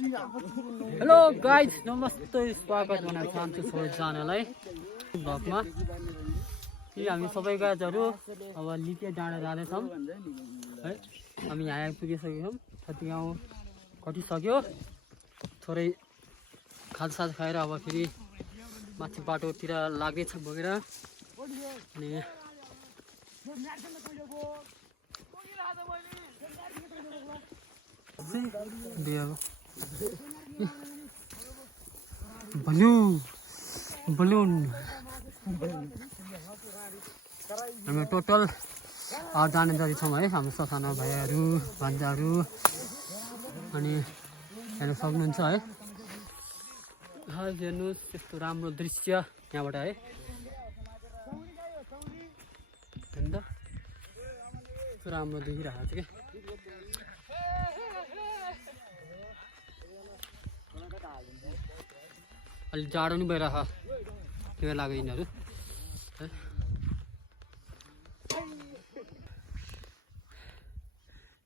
Hello guys, नमस्ते, स्वागत गर्न चाहन्छु सबैजनालाई भ्लगमा। हामी सबै गाइजहरू अब लिपिया डाँडा जाँदैछौँ है। हामी यहाँ आइपुगिसकेका छौँ। कति गाउँ कटिसक्यो, थोरै खाजासाज खाएर अब फेरि माथि बाटोतिर लाग्दैछ बोकेर। अनि बलून हामी टोटल जाने जति छौँ है। हाम्रो ससाना भाइहरू भान्जाहरू अनि हेर्न सक्नुहुन्छ है। हेर्नुहोस् यस्तो राम्रो दृश्य यहाँबाट है। अन्त राम्रो देखिरहेको छ कि अलि जाडो नि भइरहेछ त्यो लाग्यो यिनीहरू है।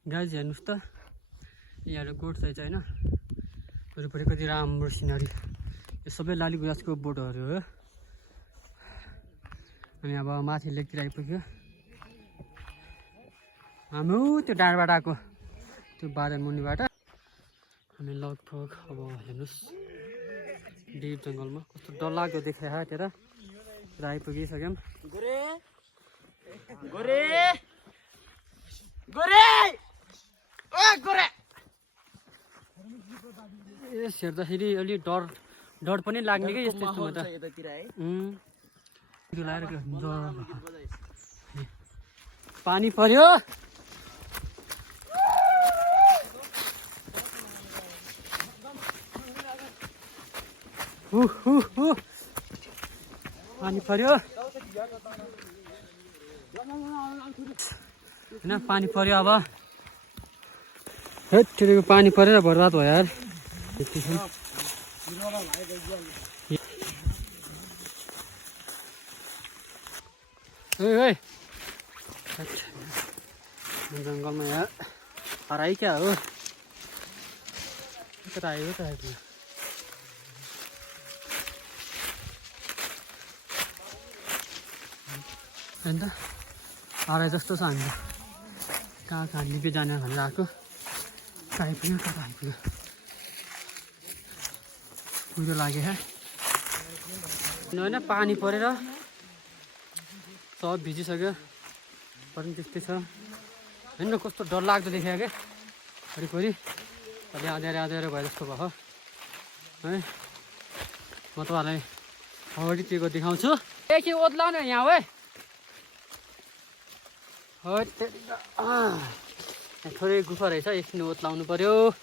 गाइज हेर्नुहोस् त, यहाँहरू गोठ चाहिँ होइन, वरिपरि कति राम्रो सिनरी। यो सबै लाली गुराँसको बोटहरू हो। हामी अब माथि लेकतिर आइपुग्यो। हाम्रो त्यो डाँडाबाट आएको त्यो बादन मुनिबाट हामी लगभग अब हेर्नुहोस् डिप जङ्गलमा कस्तो डरलाग्दो देखायो त्यता आइपुगिसक्यौँ। यस हेर्दाखेरि अलि डर पनि लाग्ने कि यस्तो यस्तोमा त। पानी पर्यो। पानी पर्यो होइन, पानी पर्यो। अब हेत्तेरिको पानी परेर बर्बाद भयो यार। जङ्गलमा यहाँ हराई क्या हो, कता आयो त अन्त हराई जस्तो छ। हामी कहाँ लिपे जाने भनेर आएको, कहाँ आइपुग्यो कता आइपुग्यो। कुहिरो लाग्यो होइन, पानी परेर सब भिजिसक्यो। पनि त्यस्तै छ होइन, कस्तो डरलाग्दो देखायो क्या वरिपरि। अलि अँध्यारो भयो जस्तो भयो है। म तपाईँहरूलाई अगाडितिरको देखाउँछु। के ओद्ला न यहाँ है। थोरै गुफा रहेछ, एकछिन ओत्लाउनु पर्यो।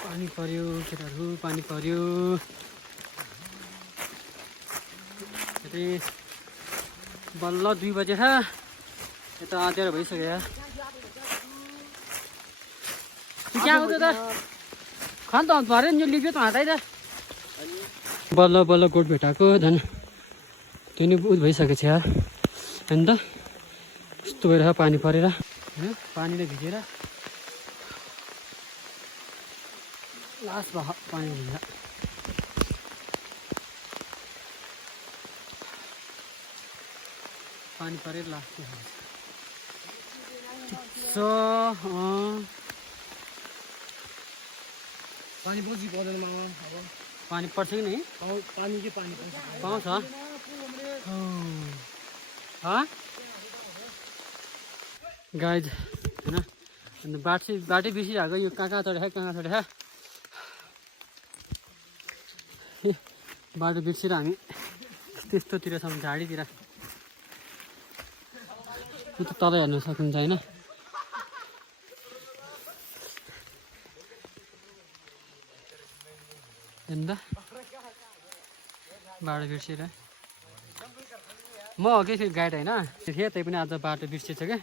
पानी पर्यो केटाहरू, पानी पर्यो। बल्ल 2 बजे छ, यता अँध्यारो भइसक्यो। क्या हो त खान त भरे नि लिप्यो त हातै त। बल्ल बल्ल गोठ भेटाएको झन् त्यो नि उत भइसकेको छ यार। अन्त यस्तो भइरहेको पानी परेर होइन, पानीले भिजेर लास्ट भयो पानी भिजेर। पानी परेर लास्ट पानी पछि पर्दैन मामा। पानी पर्छ कि नहीं? पानी के पानी पाउँछ गाइज होइन। अन्त बाटै बिर्सिरहेको, यो कहाँ चढेको बाटो बिर्सेर हामी त्यस्तोतिर छौँ, झाडीतिर। तल हेर्नु सकिन्छ होइन। अन्त बाटो बिर्सेर म हो कि फेरि गाइड होइन थिएँ, त्यही पनि आज बाटो बिर्सिएछ क्या।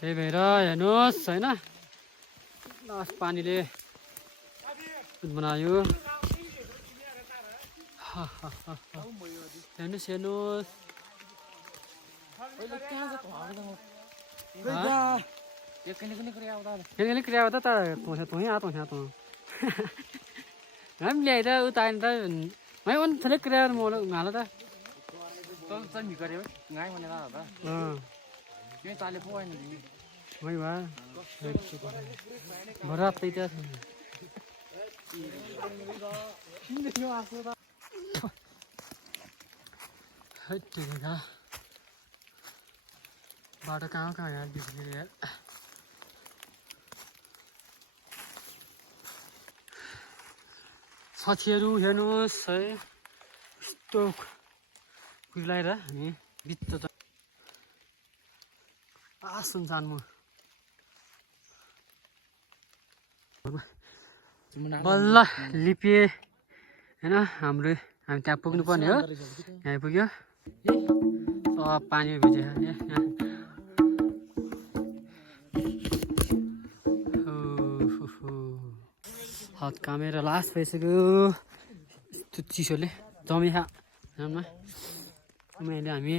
त्यही भएर हेर्नुहोस् होइन, लास्ट पानीले बनायो हेर्नुहोस् हेर्नुहोस् एकैले क्रिया त तँ हामी ल्याएर उता आएर त है अनि थोरै क्रिया मोल हाल त वही भा भरा त्यही त बाटो कहाँ यार बिग्रियो यार साथीहरू हेर्नुहोस् है यस्तो कुर्लाएर हामी बित्त त सुनसान म बल्ल लिपिए होइन हाम्रो हामी त्यहाँ पुग्नु पर्ने हो यहाँ पुग्यो सब पानी भिज्यो हात कामेर लास्ट भइसक्यो यस्तो चिसोले जमिखा जाममा मैले हामी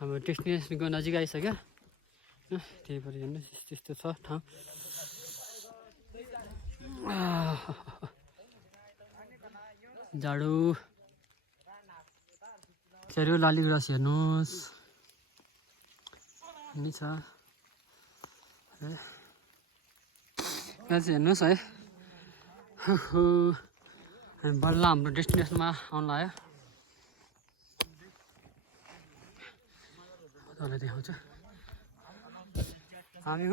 हाम्रो डेस्टिनेसनको नजिक आइसक्यो त्यही भएर हेर्नुहोस् यस्तो छ ठाउँ जाडो चेरो लालीगुराँस हेर्नुहोस् नि छ यहाँ चाहिँ हेर्नुहोस् है हामी बल्ल हाम्रो डेस्टिनेसनमा आउनु लाग्यो तपाईँलाई देखाउँछु हामी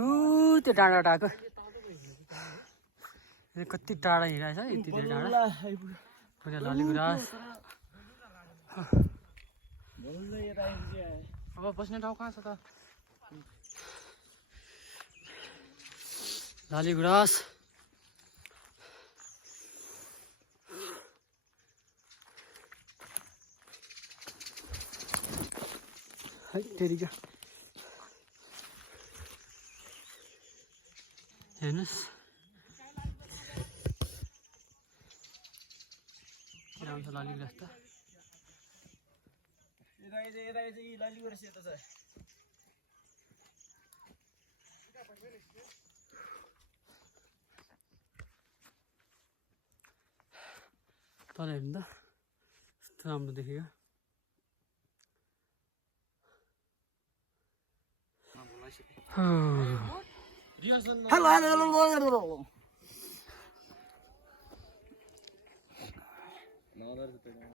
त्यो डाँडाबाट आएको कति टाढा हिँडाएछ यति धेरै टाढा पुरा लालीगुराँस अब बस्ने ठाउँ कहाँ छ त लालीगुराँस है तेरी क्या हेर्नुहोस् आउँछ लालीगुराँस त तल हेर्नु त यस्तो राम्रो देखेको हेलो